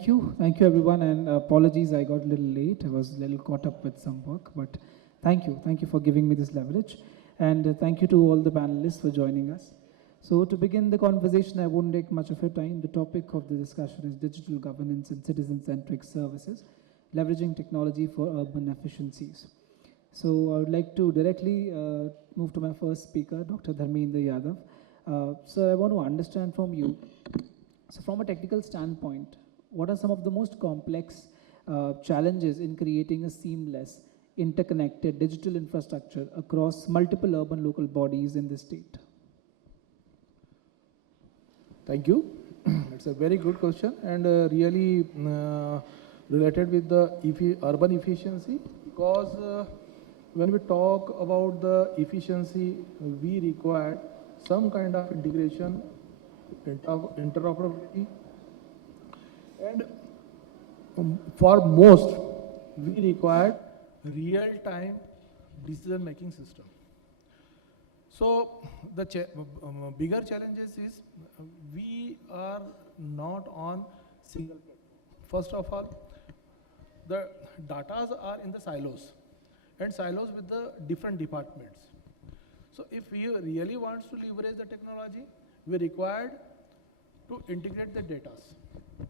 Thank you everyone, and apologies I got a little late. I was a little caught up with some work, but thank you for giving me this leverage, and thank you to all the panelists for joining us. So to begin the conversation, I won't take much of your time. The topic of the discussion is digital governance and citizen-centric services, leveraging technology for urban efficiencies. So I would like to directly move to my first speaker, Dr. Dharmendra Yadav. Sir, I want to understand from you, so from a technical standpoint, what are some of the most complex challenges in creating a seamless, interconnected digital infrastructure across multiple urban local bodies in the state? Thank you. It's a very good question, and really related with the urban efficiency, because when we talk about the efficiency, we require some kind of integration, interoperability, and for most, we require real-time decision-making system. So the bigger challenges is we are not on single platform. First of all, the data are in the silos, and silos with the different departments. So if we really want to leverage the technology, we required to integrate the data,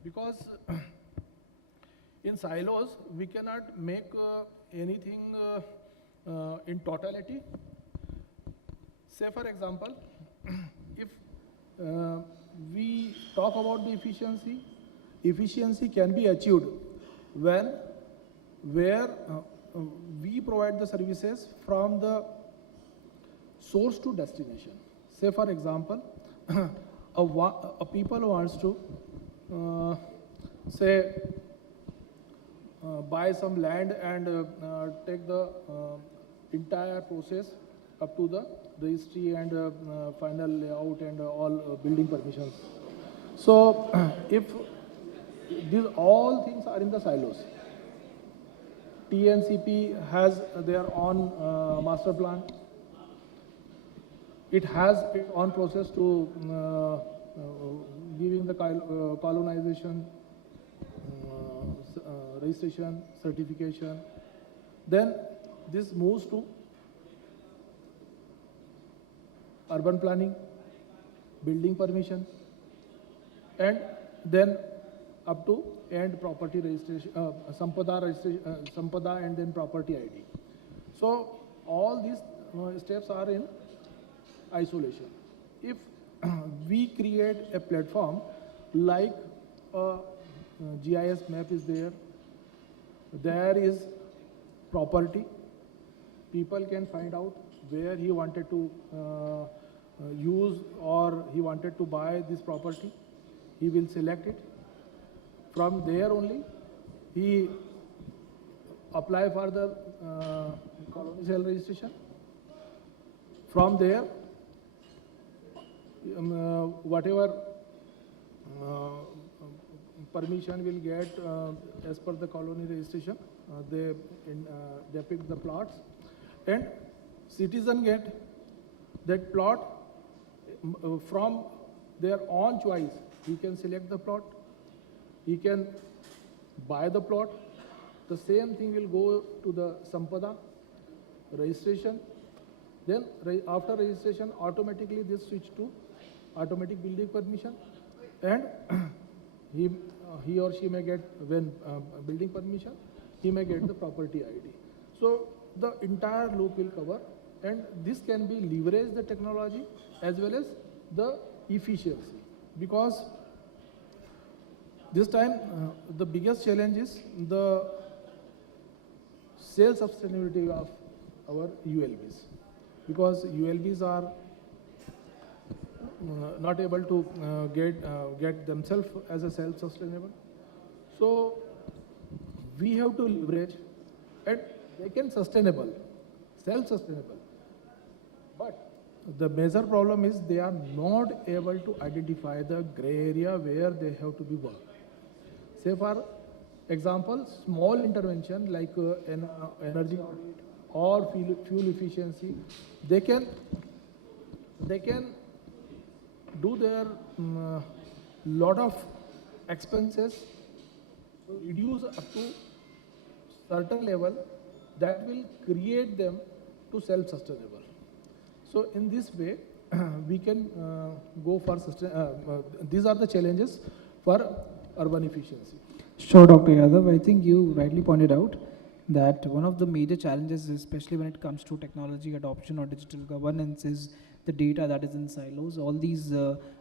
because in silos we cannot make anything in totality. Say for example, if we talk about the efficiency can be achieved when where we provide the services from the source to destination. Say for example, a people wants to say buy some land and take the entire process up to the registry and final layout and all building permissions. So if these all things are in the silos, TNCP has their own master plan. It has its own process to giving the colonization, registration, certification. Then this moves to urban planning, building permission, and then up to end property registration, Sampada registration, Sampada, and then property ID. So all these steps are in isolation. If we create a platform like a GIS map is there is property, people can find out where he wanted to use or he wanted to buy this property. He will select it. From there only, he apply for the colony cell registration. From there, whatever permission will get as per the colony registration, they pick the plots, and citizen get that plot from their own choice. He can select the plot, he can buy the plot. The same thing will go to the Sampada registration. Then after registration, automatically this switch to automatic building permission, and he or she may get, when building permission, he may get the property ID. So the entire loop will cover, and this can be leverage the technology as well as the efficiency, because this time the biggest challenge is the self-sustainability of our ULBs, because ULBs are not able to get themselves as a self-sustainable. So we have to leverage, and they can self-sustainable. But the major problem is they are not able to identify the gray area where they have to be worked. Say for example, small intervention like energy audit or fuel efficiency, they can do their lot of expenses reduce up to certain level that will create them to self-sustainable. So in this way, we can go for these are the challenges for urban efficiency. Sure, Dr. Yadav. I think you rightly pointed out that one of the major challenges, especially when it comes to technology adoption or digital governance, is the data that is in silos. All these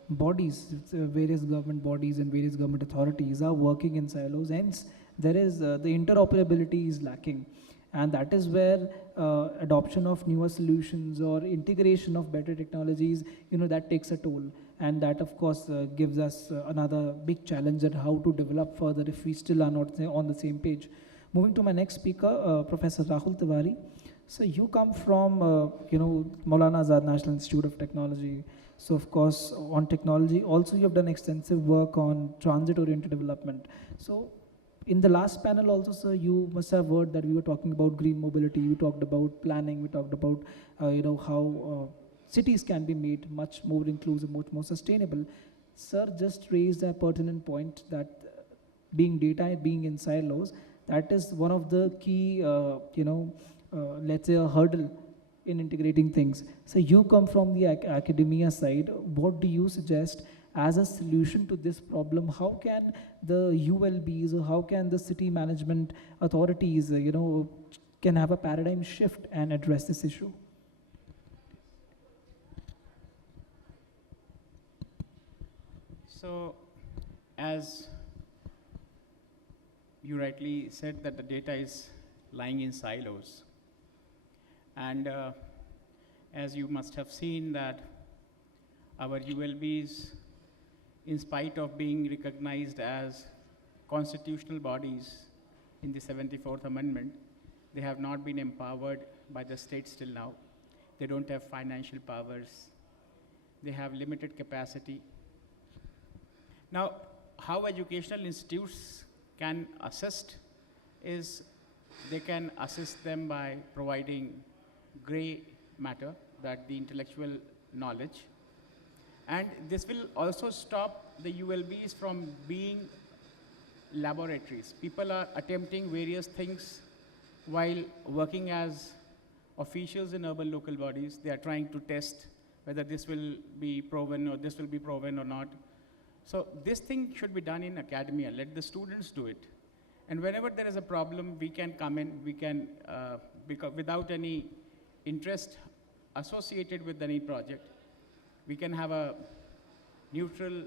bodies, various government bodies and various government authorities are working in silos. Hence, there is the interoperability is lacking, and that is where adoption of newer solutions or integration of better technologies, that takes a toll. And that, of course, gives us another big challenge at how to develop further if we still are not on the same page. Moving to my next speaker, Professor Rahul Tiwari. So you come from, Maulana Azad National Institute of Technology. So of course, on technology, also you have done extensive work on transit-oriented development. So in the last panel also, sir, you must have heard that we were talking about green mobility. We talked about planning. We talked about, how cities can be made much more inclusive, much more sustainable. Sir just raised a pertinent point that being data, being in silos, that is one of the key, let's say a hurdle in integrating things. So you come from the academia side. What do you suggest as a solution to this problem? How can the ULBs or how can the city management authorities, can have a paradigm shift and address this issue? So, as you rightly said that the data is lying in silos. And as you must have seen that our ULBs, in spite of being recognized as constitutional bodies in the 74th Amendment, they have not been empowered by the states till now. They don't have financial powers. They have limited capacity. Now, how educational institutes can assist is they can assist them by providing gray matter, that the intellectual knowledge. And this will also stop the ULBs from being laboratories. People are attempting various things while working as officials in urban local bodies. They are trying to test whether this will be proven or this will be proven or not. So this thing should be done in academia. Let the students do it. And whenever there is a problem, we can come in, we can, without any interest associated with any project, we can have a neutral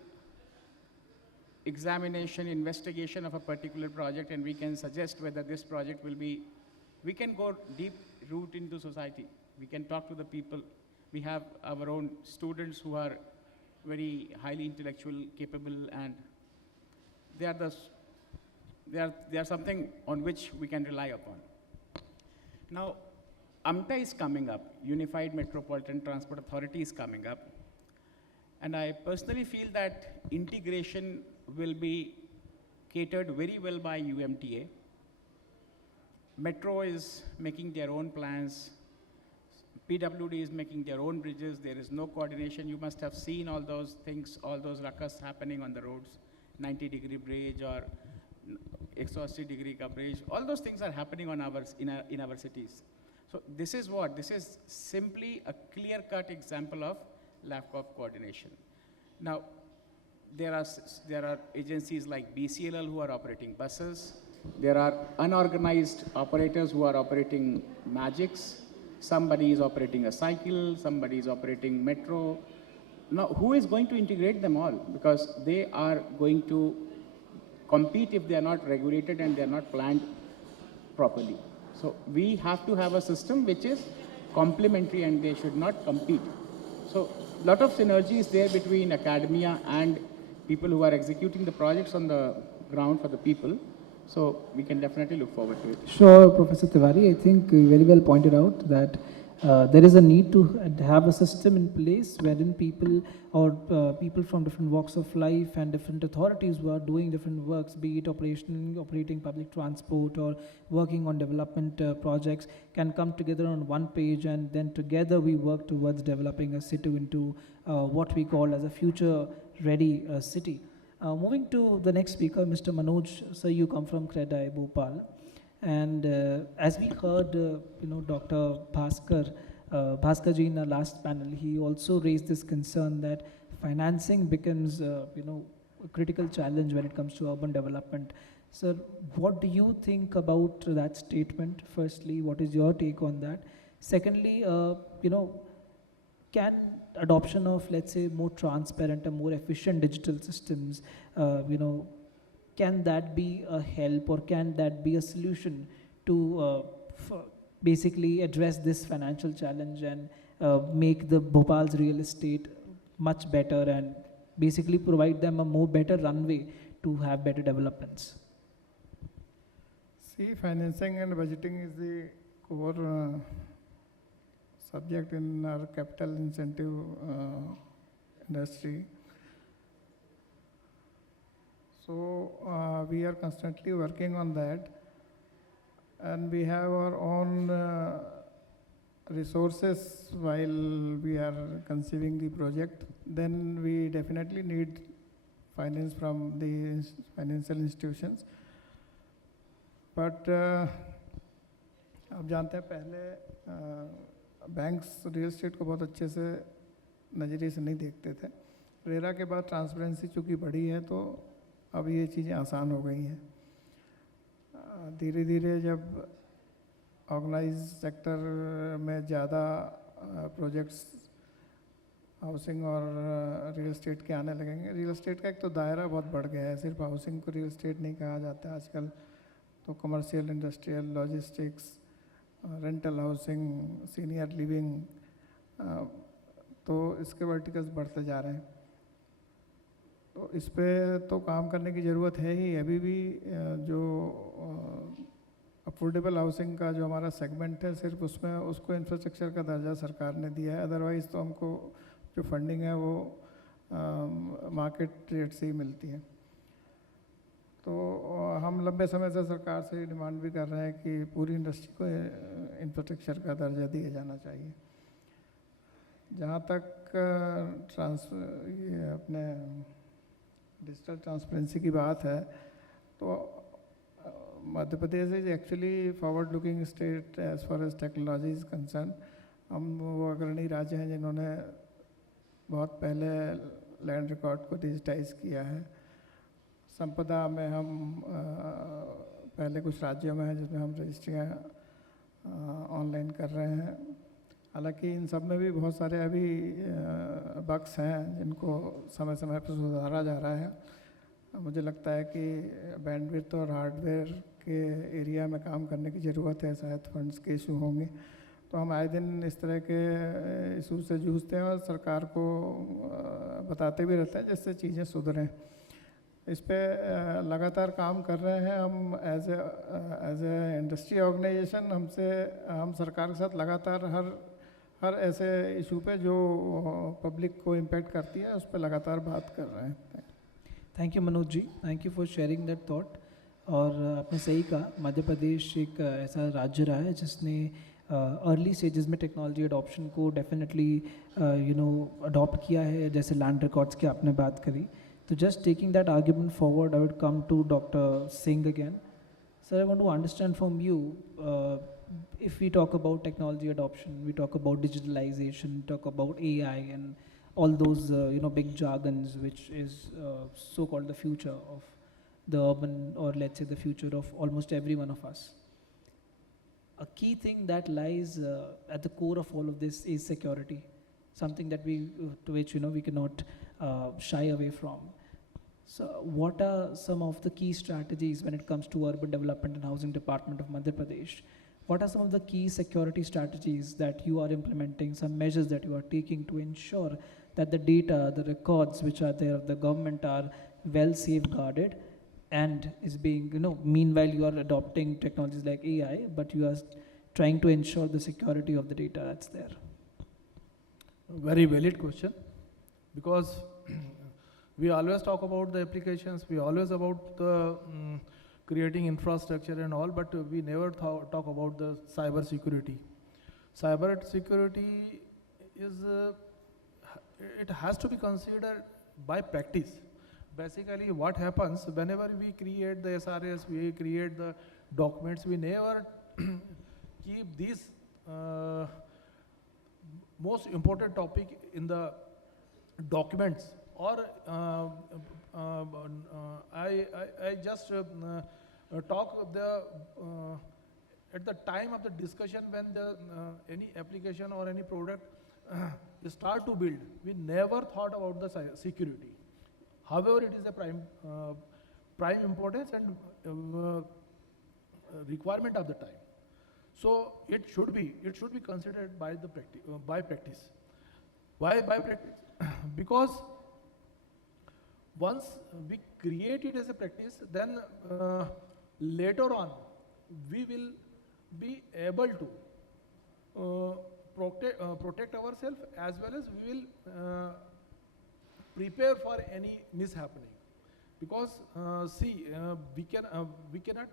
examination, investigation of a particular project, and we can suggest whether this project will be, we can go deep root into society. We can talk to the people. We have our own students who are very highly intellectual, capable, and they are something on which we can rely upon. Now, UMTA is coming up, Unified Metropolitan Transport Authority is coming up, and I personally feel that integration will be catered very well by UMTA. Metro is making their own plans. PWD is making their own bridges. There is no coordination. You must have seen all those things, all those ruckus happening on the roads, 90-degree bridge or 180-degree bridge. All those things are happening on in our cities. So this is what? This is simply a clear-cut example of lack of coordination. Now, there are agencies like BCLL who are operating buses. There are unorganized operators who are operating Magics. Somebody is operating a cycle, somebody is operating metro. Now, who is going to integrate them all? Because they are going to compete if they are not regulated and they are not planned properly. So we have to have a system which is complementary and they should not compete. So a lot of synergy is there between academia and people who are executing the projects on the ground for the people. So we can definitely look forward to it. Sure, Professor Tiwari. I think you very well pointed out that there is a need to have a system in place wherein people people from different walks of life and different authorities who are doing different works, be it operating public transport or working on development projects, can come together on one page, and then together we work towards developing a city into what we call as a future-ready city. Moving to the next speaker, Mr. Manoj, sir, you come from CREDAI, Bhopal. And as we heard, Dr. Bhaskar ji in the last panel, he also raised this concern that financing becomes, a critical challenge when it comes to urban development. Sir, what do you think about that statement? Firstly, what is your take on that? Secondly, can adoption of, let's say, more transparent and more efficient digital systems, can that be a help, or can that be a solution to basically address this financial challenge and make the Bhopal's real estate much better and basically provide them a more better runway to have better developments? See, financing and budgeting is the core subject in our capital incentive industry. So we are constantly working on that, and we have our own resources while we are conceiving the project. Then we definitely need finance from the financial institutions. But आप जानते हैं पहले banks real estate को बहुत अच्छे से नज़रिए से नहीं देखते थे. रेरा के बाद ट्रांसपेरेंसी चूँकि बढ़ी है तो अब ये चीज़ें आसान हो गई हैं. धीरे धीरे जब ऑर्गेनाइज सेक्टर में ज़्यादा प्रोजेक्ट्स हाउसिंग और रियल एस्टेट के आने लगेंगे. रियल एस्टेट का एक तो दायरा बहुत बढ़ गया है, सिर्फ हाउसिंग को रियल एस्टेट नहीं कहा जाता है आजकल. तो commercial, industrial, logistics, rental housing, senior living, तो इसके वर्टिकल्स बढ़ते जा रहे हैं. तो इस पे तो काम करने की ज़रूरत है ही. अभी भी जो अफोर्डेबल हाउसिंग का जो हमारा सेगमेंट है, सिर्फ उसमें उसको इंफ्रास्ट्रक्चर का दर्जा सरकार ने दिया है. अदरवाइज़ तो हमको जो फंडिंग है वो मार्केट रेट से ही मिलती है. तो हम लंबे समय से सरकार से डिमांड भी कर रहे हैं कि पूरी इंडस्ट्री को इंफ्रास्ट्रक्चर का दर्जा दिया जाना चाहिए. जहाँ तक ये अपने डिजिटल ट्रांसपेरेंसी की बात है, तो Madhya Pradesh is actually forward looking state as far as technology is concern. हम वो अग्रणी राज्य हैं जिन्होंने बहुत पहले लैंड रिकॉर्ड को डिजिटाइज किया है. संपदा में हम पहले कुछ राज्यों में हैं जिसमें हम रजिस्ट्रियाँ ऑनलाइन कर रहे हैं. हालांकि इन सब में भी बहुत सारे अभी बग्स हैं जिनको समय समय पर सुधारा जा रहा है. मुझे लगता है कि बैंडविड्थ और हार्डवेयर के एरिया में काम करने की ज़रूरत है. शायद फंड्स के इशू होंगे. तो हम आए दिन इस तरह के इशू से जूझते हैं और सरकार को बताते भी रहते हैं जिससे चीज़ें सुधरें. इस पे लगातार काम कर रहे हैं. हम एज ए इंडस्ट्री ऑर्गेनाइजेशन हम सरकार के साथ लगातार हर ऐसे इशू पे जो पब्लिक को इम्पेक्ट करती है उस पर लगातार बात कर रहे हैं. Thank you Manoj ji, thank you for sharing that thought. और आपने सही कहा, मध्य प्रदेश एक ऐसा राज्य रहा है जिसने अर्ली स्टेजेस में टेक्नोलॉजी अडॉप्शन को डेफिनेटली अडॉप्ट किया है. जैसे लैंड रिकॉर्ड्स की आपने बात करी. So just taking that argument forward, I would come to Dr. Singh again. Sir, I want to understand from you, if we talk about technology adoption, we talk about digitalization, talk about AI and all those big jargons, which is so-called the future of the urban, or let's say the future of almost every one of us. A key thing that lies at the core of all of this is security, something that to which we cannot shy away from. So what are some of the key strategies when it comes to urban development and housing department of Madhya Pradesh? What are some of the key security strategies that you are implementing, some measures that you are taking to ensure that the data, the records which are there of the government are well safeguarded and is being, meanwhile you are adopting technologies like AI, but you are trying to ensure the security of the data that's there? Very valid question, because we always talk about the applications, we always about the creating infrastructure and all, but we never talk about the cyber security. Cyber security is, it has to be considered by practice. basically what happens whenever we create the SRS, we create the documents, we never keep these most important topic in the documents, or I just talk the at the time of the discussion when the any application or any product start to build. We never thought about the security. However, it is a prime importance and requirement of the time. So it should be considered by the practice. Why by practice? Because once we create it as a practice, then later on we will be able to protect ourselves, as well as we will prepare for any mishappening. Because we cannot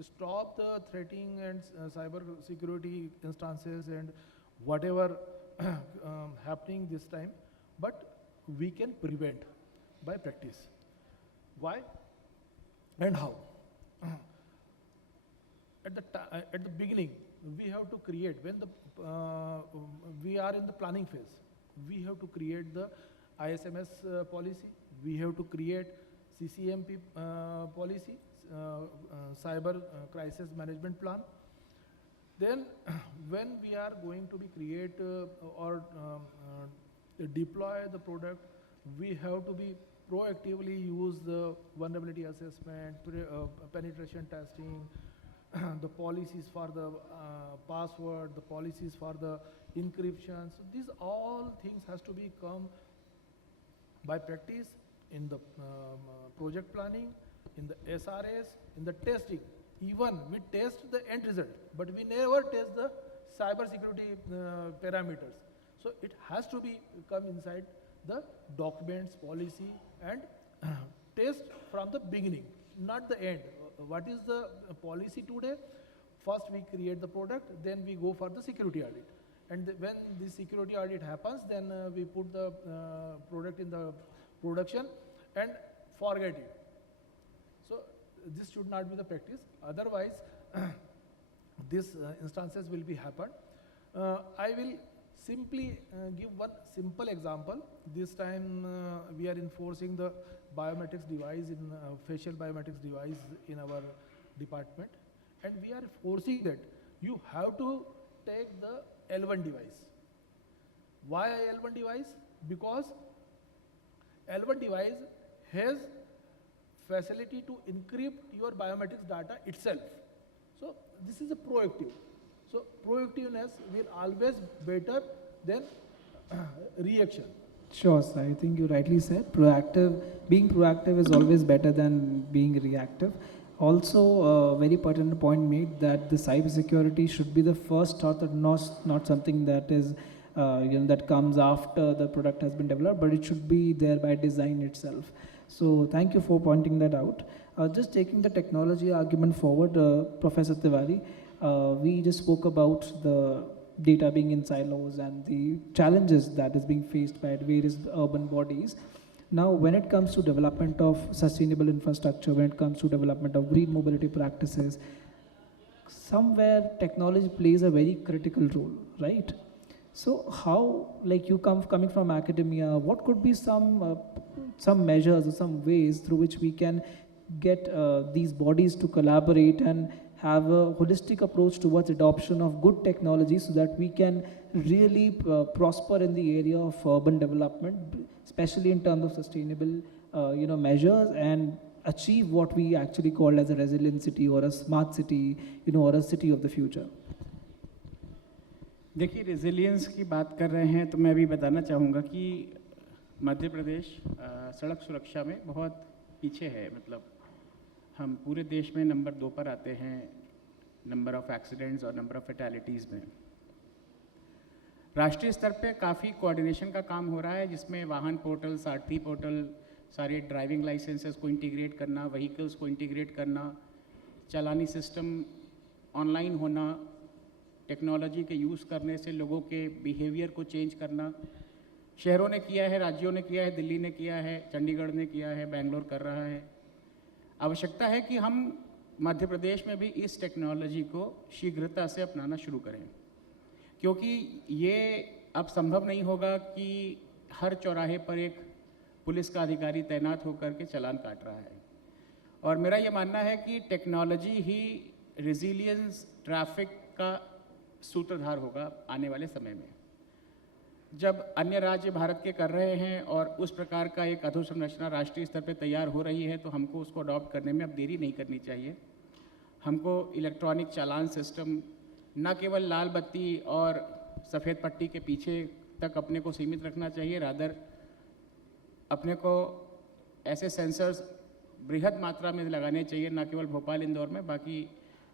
stop the threatening and cyber security instances and whatever happening this time, but we can prevent by practice. Why and how? At the beginning, we have to create, when we are in the planning phase, we have to create the ISMS policy, we have to create CCMP policy, cyber crisis management plan. Then when we are going to be create or deploy the product, we have to be proactively use the vulnerability assessment, penetration testing, the policies for the password, the policies for the encryption. So these all things has to be come by practice in the project planning, in the SRS, in the testing. Even we test the end result, but we never test the cyber security parameters. So it has to be come inside the documents, policy, and test from the beginning, not the end. What is the policy today? First we create the product, then we go for the security audit. And when the security audit happens, then we put the product in the production and forget it. So this should not be the practice. Otherwise, these instances will be happen. I will simply give one simple example. This time we are enforcing the biometrics device in facial biometrics device in our department, and we are forcing that you have to take the L1 device. Why L1 device? Because L1 device has facility to encrypt your biometrics data itself. So this is a proactive. So proactiveness will always better than reaction. Sure, sir. I think you rightly said being proactive is always better than being reactive. Also, a very pertinent point made that the cybersecurity should be the first thought, and not something that is that comes after the product has been developed, but it should be there by design itself. So thank you for pointing that out. Just taking the technology argument forward, Professor Tiwari, we just spoke about the data being in silos and the challenges that is being faced by various urban bodies. Now, when it comes to development of sustainable infrastructure, when it comes to development of green mobility practices, somewhere technology plays a very critical role, right? So how, like you coming from academia, what could be some measures or some ways through which we can get these bodies to collaborate and have a holistic approach towards adoption of good technology so that we can really prosper in the area of urban development, especially in terms of sustainable measures, and achieve what we actually call as a resilient city or a smart city, or a city of the future. देखिए, रेजिलियंस की बात कर रहे हैं तो मैं भी बताना चाहूँगा कि मध्य प्रदेश सड़क सुरक्षा में बहुत पीछे है। मतलब हम पूरे देश में नंबर 2 पर आते हैं नंबर ऑफ़ एक्सीडेंट्स और नंबर ऑफ़ फैटेलिटीज़ में। राष्ट्रीय स्तर पे काफ़ी कोऑर्डिनेशन का काम हो रहा है, जिसमें वाहन पोर्टल, सारथी पोर्टल, सारे ड्राइविंग लाइसेंसेस को इंटीग्रेट करना, व्हीकल्स को इंटीग्रेट करना, चालानी सिस्टम ऑनलाइन होना, टेक्नोलॉजी के यूज़ करने से लोगों के बिहेवियर को चेंज करना, शहरों ने किया है, राज्यों ने किया है, दिल्ली ने किया है, चंडीगढ़ ने किया है, बेंगलोर कर रहा है। आवश्यकता है कि हम मध्य प्रदेश में भी इस टेक्नोलॉजी को शीघ्रता से अपनाना शुरू करें, क्योंकि ये अब संभव नहीं होगा कि हर चौराहे पर एक पुलिस का अधिकारी तैनात होकर के चालान काट रहा है। और मेरा ये मानना है कि टेक्नोलॉजी ही रेजिलियंस ट्रैफिक का सूत्रधार होगा आने वाले समय में। जब अन्य राज्य भारत के कर रहे हैं और उस प्रकार का एक अधोसंरचना राष्ट्रीय स्तर पर तैयार हो रही है, तो हमको उसको अडॉप्ट करने में अब देरी नहीं करनी चाहिए। हमको इलेक्ट्रॉनिक चालान सिस्टम न केवल लाल बत्ती और सफ़ेद पट्टी के पीछे तक अपने को सीमित रखना चाहिए, रादर अपने को ऐसे सेंसर्स बृहद मात्रा में लगाने चाहिए, न केवल भोपाल इंदौर में, बाकी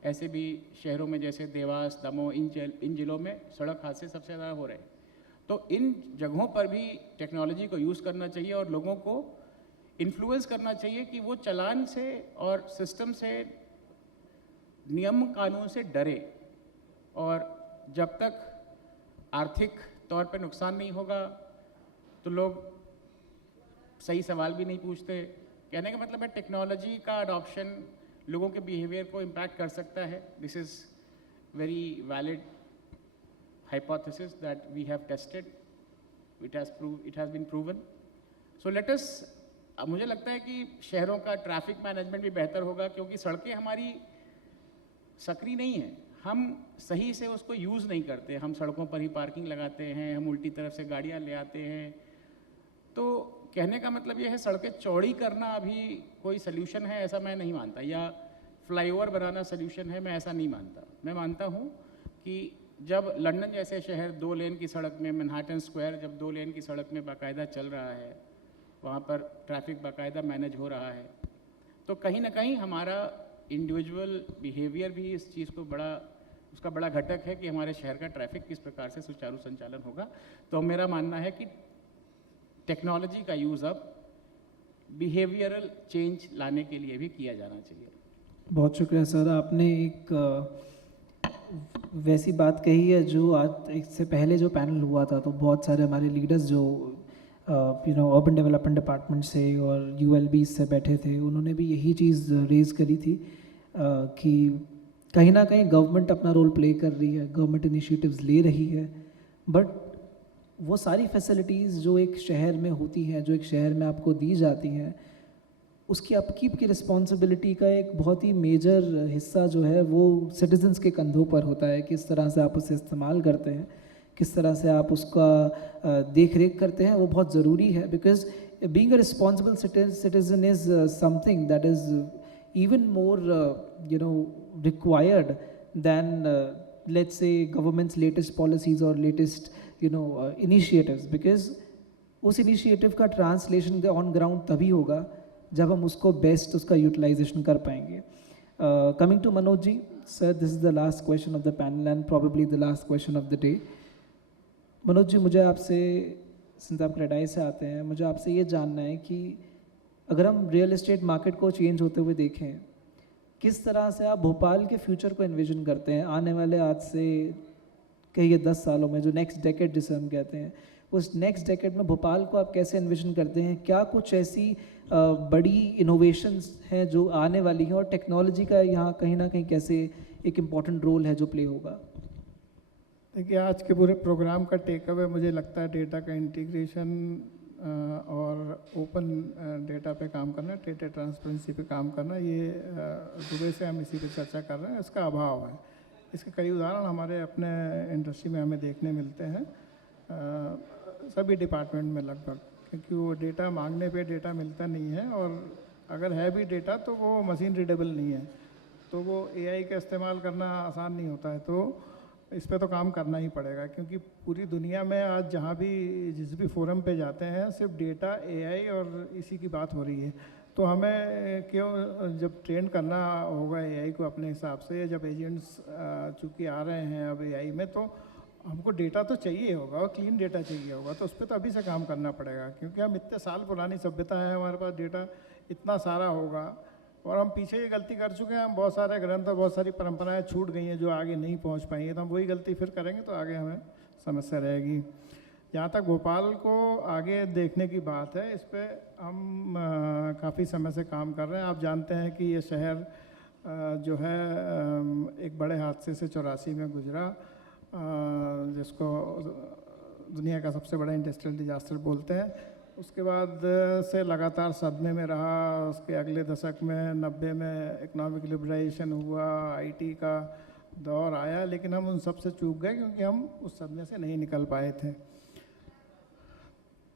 ऐसे भी शहरों में जैसे देवास, दमोह, इन जिलों में सड़क हादसे सबसे ज़्यादा हो रहे हैं। तो इन जगहों पर भी टेक्नोलॉजी को यूज़ करना चाहिए और लोगों को इन्फ्लुएंस करना चाहिए कि वो चालान से और सिस्टम से, नियम कानून से डरे। और जब तक आर्थिक तौर पे नुकसान नहीं होगा तो लोग सही सवाल भी नहीं पूछते। कहने का मतलब है टेक्नोलॉजी का अडॉप्शन लोगों के बिहेवियर को इम्पैक्ट कर सकता है। This is very valid hypothesis that we have tested. It has been proven. So let us, मुझे लगता है कि शहरों का ट्रैफिक मैनेजमेंट भी बेहतर होगा, क्योंकि सड़कें हमारी सक्रिय नहीं हैं, हम सही से उसको यूज़ नहीं करते। हम सड़कों पर ही पार्किंग लगाते हैं, हम उल्टी तरफ से गाड़ियाँ ले आते हैं। तो कहने का मतलब ये है, सड़कें चौड़ी करना अभी कोई सल्यूशन है ऐसा मैं नहीं मानता, या फ्लाईओवर बनाना सल्यूशन है मैं ऐसा नहीं मानता। मैं मानता हूँ कि जब लंदन जैसे शहर 2 लेन की सड़क में, मैनहट्टन स्क्वायर जब 2 लेन की सड़क में बाकायदा चल रहा है, वहाँ पर ट्रैफिक बाकायदा मैनेज हो रहा है, तो कहीं ना कहीं हमारा इंडिविजुअल बिहेवियर भी इस चीज़ को उसका बड़ा घटक है कि हमारे शहर का ट्रैफिक किस प्रकार से सुचारू संचालन होगा। तो मेरा मानना है कि टेक्नोलॉजी का यूज़ अब बिहेवियरल चेंज लाने के लिए भी किया जाना चाहिए। बहुत शुक्रिया सर, आपने एक वैसी बात कही है जो आज, इससे पहले जो पैनल हुआ था तो बहुत सारे हमारे लीडर्स जो अर्बन डेवलपमेंट डिपार्टमेंट से और ULB से बैठे थे, उन्होंने भी यही चीज़ रेज़ करी थी कि कहीं ना कहीं गवर्नमेंट अपना रोल प्ले कर रही है, गवर्नमेंट इनिशिएटिव्स ले रही है, बट वो सारी फैसिलिटीज़ जो एक शहर में होती हैं, जो एक शहर में आपको दी जाती हैं, उसकी अपकीप की रिस्पॉन्सिबिलिटी का एक बहुत ही मेजर हिस्सा जो है वो सिटीजन्स के कंधों पर होता है। किस तरह से आप उसे इस्तेमाल करते हैं, किस तरह से आप उसका देख रेख करते हैं, वो बहुत ज़रूरी है। Because being a responsible citizen is something that is even more required than let's say government's latest policies or latest initiatives, because उस इनिशिएटिव का ट्रांसलेशन ऑन ग्राउंड तभी होगा जब हम उसको बेस्ट उसका यूटिलाइजेशन कर पाएंगे। Coming to Manoj ji, sir this is the last question of the panel and probably the last question of the day. Manoj ji, मुझे आपसे, सिंस आप क्रेडाई से आते हैं, मुझे आपसे ये जानना है कि अगर हम रियल एस्टेट मार्केट को चेंज होते हुए देखें, किस तरह से आप भोपाल के फ्यूचर को इन्विजन करते हैं आने वाले, आज से कहिए 10 सालों में, जो नेक्स्ट डेकेड जिसे हम कहते हैं, उस नेक्स्ट डेकेड में भोपाल को आप कैसे इन्विजन करते हैं? क्या कुछ ऐसी बड़ी इनोवेशंस हैं जो आने वाली हैं, और टेक्नोलॉजी का यहाँ कहीं ना कहीं कैसे एक इम्पॉर्टेंट रोल है जो प्ले होगा? देखिए, आज के पूरे प्रोग्राम का टेक अवे मुझे लगता है डेटा का इंटीग्रेशन और ओपन डेटा पे काम करना, डेटा ट्रांसपेरेंसी पे काम करना, ये दुबई से हम इसी पे चर्चा कर रहे हैं, इसका अभाव है। इसके कई उदाहरण हमारे अपने इंडस्ट्री में हमें देखने मिलते हैं, सभी डिपार्टमेंट में लगभग, क्योंकि वो डेटा मांगने पे डेटा मिलता नहीं है, और अगर है भी डेटा तो वो मशीन रीडेबल नहीं है, तो वो AI का इस्तेमाल करना आसान नहीं होता है। तो इस पे तो काम करना ही पड़ेगा, क्योंकि पूरी दुनिया में आज जहाँ भी जिस भी फोरम पे जाते हैं सिर्फ डेटा, AI और इसी की बात हो रही है। तो हमें क्यों, जब ट्रेन करना होगा AI को अपने हिसाब से, जब एजेंट्स चूँकि आ रहे हैं अब AI में, तो हमको डेटा तो चाहिए होगा और क्लीन डेटा चाहिए होगा, तो उस पर तो अभी से काम करना पड़ेगा, क्योंकि हम इतने साल पुरानी सभ्यता है, हमारे पास डेटा इतना सारा होगा, और हम पीछे ये गलती कर चुके हैं, हम बहुत सारे ग्रंथ और बहुत सारी परंपराएं छूट गई हैं जो आगे नहीं पहुंच पाई हैं, तो हम वही गलती फिर करेंगे तो आगे हमें समस्या रहेगी। जहाँ तक भोपाल को आगे देखने की बात है, इस पे हम काफ़ी समय से काम कर रहे हैं। आप जानते हैं कि ये शहर जो है एक बड़े हादसे से 84 में गुजरा, जिसको दुनिया का सबसे बड़ा इंडस्ट्रियल डिजास्टर बोलते हैं। उसके बाद से लगातार सदमे में रहा। उसके अगले दशक में 90 में इकोनॉमिक लिबरलाइजेशन हुआ, आईटी का दौर आया, लेकिन हम उन सब से चूक गए क्योंकि हम उस सदमे से नहीं निकल पाए थे।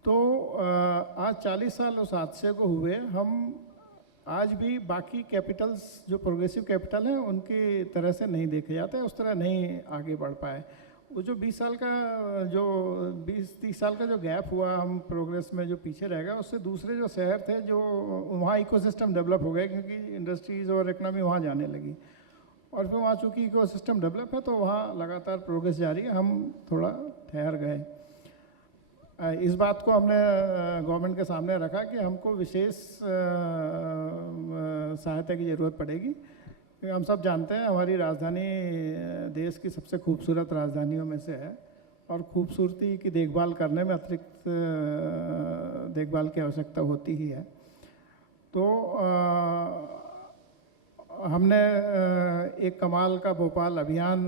तो आज 40 साल उस हादसे को हुए, हम आज भी बाकी कैपिटल्स जो प्रोग्रेसिव कैपिटल हैं उनकी तरह से नहीं देखे जाते, उस तरह नहीं आगे बढ़ पाए। वो जो 20 साल का जो 20-30 साल का जो गैप हुआ हम प्रोग्रेस में जो पीछे रह गए, उससे दूसरे जो शहर थे जो वहाँ इकोसिस्टम डेवलप हो गए क्योंकि इंडस्ट्रीज़ और इकनॉमी वहाँ जाने लगी, और फिर वहाँ चूँकि इकोसिस्टम डेवलप है तो वहाँ लगातार प्रोग्रेस जारी है, हम थोड़ा ठहर गए। इस बात को हमने गवर्नमेंट के सामने रखा कि हमको विशेष सहायता की ज़रूरत पड़ेगी। हम सब जानते हैं हमारी राजधानी देश की सबसे खूबसूरत राजधानियों में से है, और खूबसूरती की देखभाल करने में अतिरिक्त देखभाल की आवश्यकता होती ही है। तो हमने एक कमाल का भोपाल अभियान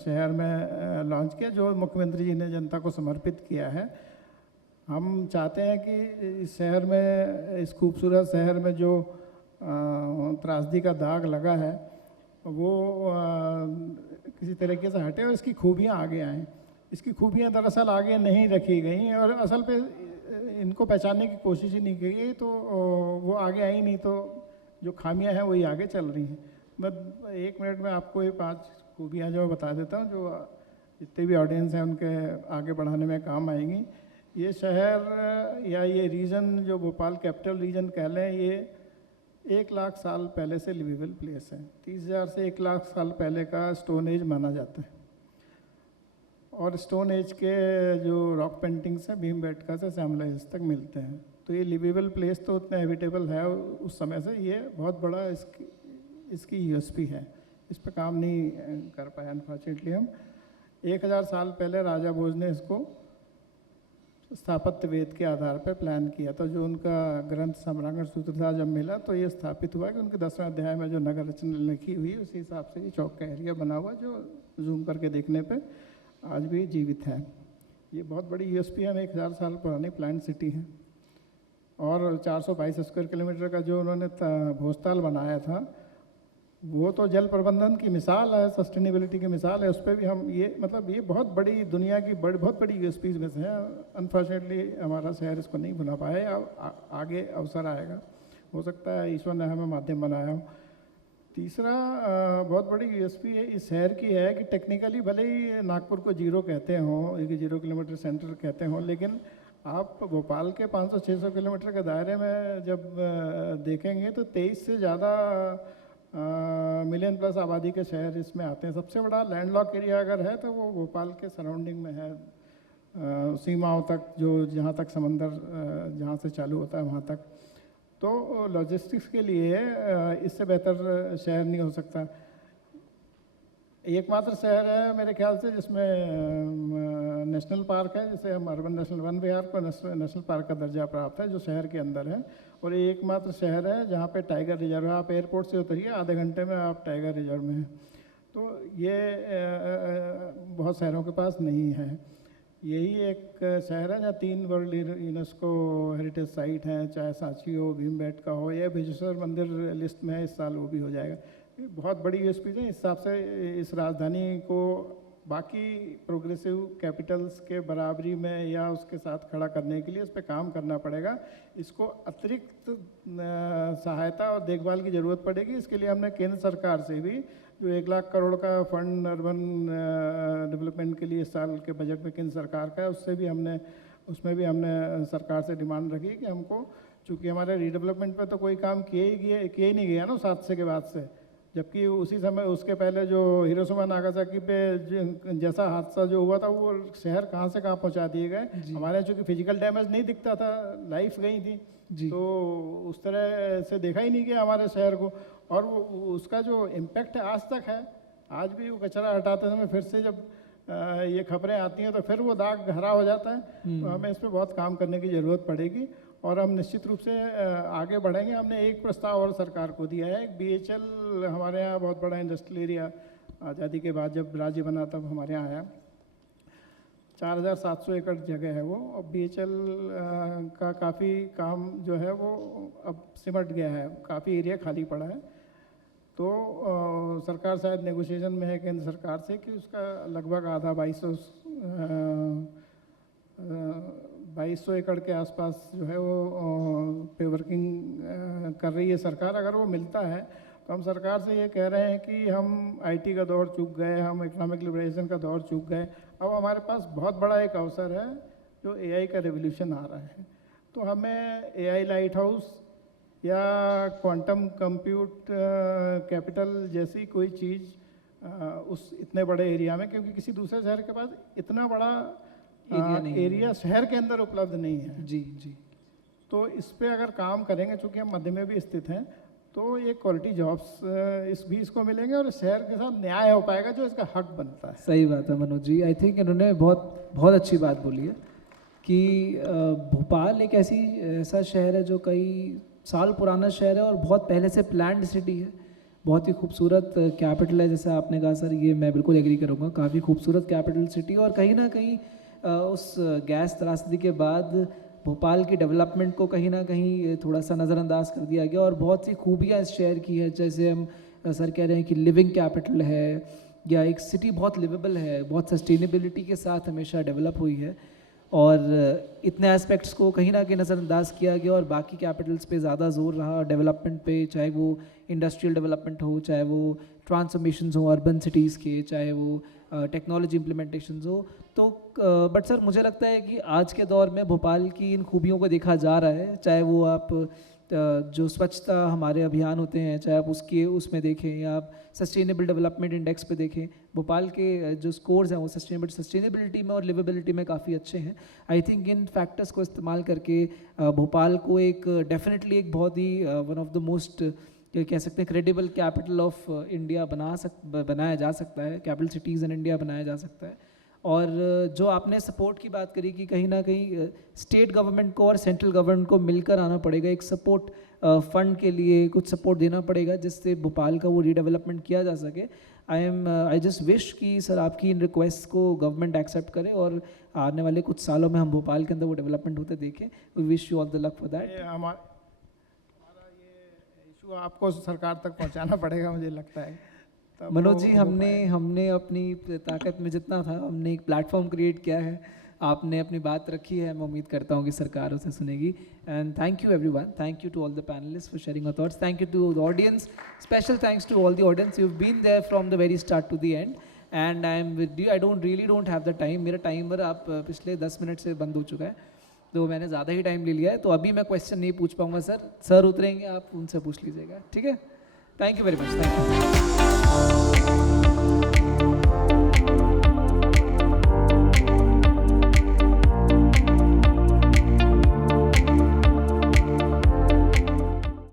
शहर में लॉन्च किया, जो मुख्यमंत्री जी ने जनता को समर्पित किया है। हम चाहते हैं कि इस शहर में, इस खूबसूरत शहर में जो त्रासदी का दाग लगा है वो किसी तरीके से हटे और इसकी खूबियाँ आगे आएँ। इसकी खूबियाँ दरअसल आगे नहीं रखी गई और असल पे इनको पहचानने की कोशिश ही नहीं की गई, तो वो आगे आई नहीं, तो जो खामियां हैं वही आगे चल रही हैं। मैं 1 मिनट में आपको ये 5 खूबियाँ जो बता देता हूँ, जो जितने भी ऑडियंस हैं उनके आगे बढ़ाने में काम आएंगी। ये शहर या ये रीजन जो भोपाल कैपिटल रीजन कह लें, ये 1 लाख साल पहले से लिवेबल प्लेस है। 30,000 से 1 लाख साल पहले का स्टोन एज माना जाता है, और स्टोन एज के जो रॉक पेंटिंग्स हैं भीमबेटका से श्यामला हिल्स तक मिलते हैं। तो ये लिवेबल प्लेस तो उतना हैबिटेबल है उस समय से, ये बहुत बड़ा इसकी यूएसपी है। इस पर काम नहीं कर पाए अनफॉर्चुनेटली हम। 1000 साल पहले राजा भोज ने इसको स्थापत्य वेद के आधार पर प्लान किया था। जो उनका ग्रंथ सम्रांगण सूत्र था जब मिला तो ये स्थापित हुआ कि उनके 10वें अध्याय में जो नगर रचना लिखी हुई उसी हिसाब से ये चौक का एरिया बना हुआ, जो जूम करके देखने पे आज भी जीवित है। ये बहुत बड़ी यूएसपी है, 1000 साल पुरानी प्लांट सिटी है। और 422 स्क्वायर किलोमीटर का जो उन्होंने भोजताल बनाया था वो तो जल प्रबंधन की मिसाल है, सस्टेनेबिलिटी की मिसाल है। उस पर भी हम ये मतलब ये बहुत बड़ी दुनिया की बहुत बड़ी यूएसपीज में से है। अनफॉर्चुनेटली हमारा शहर इसको नहीं बना पाया, आगे अवसर आएगा, हो सकता है ईश्वर ने हमें माध्यम बनाया हो। तीसरा बहुत बड़ी यूएसपी है इस शहर की है कि टेक्निकली भले ही नागपुर को जीरो कहते हों, 0 किलोमीटर सेंटर कहते हों, लेकिन आप भोपाल के 500-600 किलोमीटर के दायरे में जब देखेंगे तो 23 से ज़्यादा मिलियन प्लस आबादी के शहर इसमें आते हैं। सबसे बड़ा लैंडलॉक एरिया अगर है तो वो भोपाल के सराउंडिंग में है, सीमाओं तक, जो जहाँ तक समंदर जहाँ से चालू होता है वहाँ तक। तो लॉजिस्टिक्स के लिए इससे बेहतर शहर नहीं हो सकता। एकमात्र शहर है मेरे ख्याल से जिसमें नेशनल पार्क है, जिसे हम अर्बन नेशनल वन विहार को नेशनल पार्क का दर्जा प्राप्त है, जो शहर के अंदर है। और ये एकमात्र शहर है जहाँ पे टाइगर रिजर्व है। आप एयरपोर्ट से उतरिए, आधे घंटे में आप टाइगर रिजर्व में हैं। तो ये बहुत शहरों के पास नहीं है। यही एक शहर है जहाँ 3 वर्ल्ड यूनेस्को हेरिटेज साइट हैं, चाहे सांची हो, भीमबेटका हो, या विजेश्वर मंदिर लिस्ट में है, इस साल वो भी हो जाएगा। बहुत बड़ी यूएसपी है। इस हिसाब से इस राजधानी को बाकी प्रोग्रेसिव कैपिटल्स के बराबरी में या उसके साथ खड़ा करने के लिए इस पर काम करना पड़ेगा। इसको अतिरिक्त सहायता और देखभाल की ज़रूरत पड़ेगी। इसके लिए हमने केंद्र सरकार से भी जो 1 लाख करोड़ का फंड अर्बन डेवलपमेंट के लिए इस साल के बजट में केंद्र सरकार का है, उसमें भी हमने सरकार से डिमांड रखी कि हमको, चूँकि हमारे रीडेवलपमेंट पर तो कोई काम किए ही नहीं गया ना 7 के बाद से, जबकि उसी समय उसके पहले जो हिरोशिमा नागासाकी पे जैसा हादसा जो हुआ था वो शहर कहाँ से कहाँ पहुँचा दिए गए। हमारे चूँकि फिजिकल डैमेज नहीं दिखता था, लाइफ गई थी, तो उस तरह से देखा ही नहीं गया हमारे शहर को। और उसका जो इम्पैक्ट आज तक है, आज भी वो कचरा हटाते समय फिर से जब ये खबरें आती हैं तो फिर वो दाग हरा हो जाता है। तो हमें इस पर बहुत काम करने की ज़रूरत पड़ेगी और हम निश्चित रूप से आगे बढ़ेंगे। हमने एक प्रस्ताव और सरकार को दिया है। BHL हमारे यहाँ बहुत बड़ा इंडस्ट्रियल एरिया आज़ादी के बाद जब राज्य बना तब हमारे यहाँ आया। 4700 एकड़ जगह है वो, और BHL का काफ़ी काम जो है वो अब सिमट गया है, काफ़ी एरिया खाली पड़ा है। तो सरकार शायद नेगोशिएशन में है केंद्र सरकार से कि उसका लगभग आधा 2200 एकड़ के आसपास जो है वो पे वर्किंग कर रही है सरकार। अगर वो मिलता है तो हम सरकार से ये कह रहे हैं कि हम IT का दौर चूक गए, हम इकोनॉमिक लिबरेशन का दौर चूक गए। अब हमारे पास बहुत बड़ा एक अवसर है जो AI का रेवोल्यूशन आ रहा है। तो हमें AI लाइट हाउस या क्वांटम कंप्यूट कैपिटल जैसी कोई चीज़ उस इतने बड़े एरिया में, क्योंकि किसी दूसरे शहर के पास इतना बड़ा एरिया शहर के अंदर उपलब्ध नहीं है। जी जी। तो इस पे अगर काम करेंगे, चूँकि हम मध्य में भी स्थित हैं, तो ये क्वालिटी जॉब्स इसको मिलेंगे और शहर के साथ न्याय हो पाएगा जो इसका हक बनता है। सही बात है मनोज जी। आई थिंक इन्होंने बहुत अच्छी बात बोली है कि भोपाल एक ऐसा शहर है जो कई साल पुराना शहर है और बहुत पहले से प्लान्ड सिटी है। बहुत ही खूबसूरत कैपिटल है, जैसा आपने कहा सर, ये मैं बिल्कुल एग्री करूँगा। काफ़ी खूबसूरत कैपिटल सिटी, और कहीं ना कहीं उस गैस त्रासदी के बाद भोपाल की डेवलपमेंट को कहीं ना कहीं थोड़ा सा नज़रअंदाज कर दिया गया। और बहुत सी खूबियाँ इस शहर की है, जैसे हम सर कह रहे हैं कि लिविंग कैपिटल है, या एक सिटी बहुत लिवेबल है, बहुत सस्टेनेबिलिटी के साथ हमेशा डेवलप हुई है। और इतने एस्पेक्ट्स को कहीं ना कहीं नज़रअंदाज किया गया और बाकी कैपिटल्स पे ज़्यादा जोर रहा डेवलपमेंट पे, चाहे वो इंडस्ट्रियल डेवलपमेंट हो, चाहे वो ट्रांसफॉर्मेशंस हो अर्बन सिटीज़ के, चाहे वो टेक्नोलॉजी इम्प्लीमेंटेशंस हो। तो बट सर मुझे लगता है कि आज के दौर में भोपाल की इन खूबियों को देखा जा रहा है, चाहे वो आप जो स्वच्छता हमारे अभियान होते हैं, चाहे आप उसमें देखें, या आप सस्टेनेबल डेवलपमेंट इंडेक्स पे देखें, भोपाल के जो स्कोर्स हैं वो सस्टेनेबिलिटी में और लिवेबिलिटी में काफ़ी अच्छे हैं। आई थिंक इन फैक्टर्स को इस्तेमाल करके भोपाल को एक डेफिनेटली एक बहुत ही वन ऑफ द मोस्ट कह सकते हैं क्रेडिबल कैपिटल ऑफ इंडिया बनाया जा सकता है, कैपिटल सिटीज़ इन इंडिया बनाया जा सकता है। और जो आपने सपोर्ट की बात करी कि कहीं ना कहीं स्टेट गवर्नमेंट को और सेंट्रल गवर्नमेंट को मिलकर आना पड़ेगा, एक सपोर्ट फंड के लिए कुछ सपोर्ट देना पड़ेगा जिससे भोपाल का वो रीडेवलपमेंट किया जा सके। आई जस्ट विश कि सर आपकी इन रिक्वेस्ट को गवर्नमेंट एक्सेप्ट करे और आने वाले कुछ सालों में हम भोपाल के अंदर वो डेवलपमेंट होते देखें। We wish you all the luck for that. हमारा ये इशू आपको सरकार तक पहुंचाना पड़ेगा, मुझे लगता है। मनोज जी, हमने अपनी ताकत में जितना था हमने एक प्लेटफॉर्म क्रिएट किया है, आपने अपनी बात रखी है, मैं उम्मीद करता हूँ कि सरकार उसे सुनेगी। And thank you everyone, thank you to all the panellist for sharing your thoughts, thank you to the audience, special thanks to all the audience, you have been there from the very start to the end, and I am with you. I don't have the time, मेरा timer आप पिछले 10 मिनट से बंद हो चुका है, तो मैंने ज़्यादा ही टाइम ले लिया है, तो अभी मैं क्वेश्चन नहीं पूछ पाऊँगा सर उतरेंगे, आप उनसे पूछ लीजिएगा, ठीक है। Thank you very much, thank you.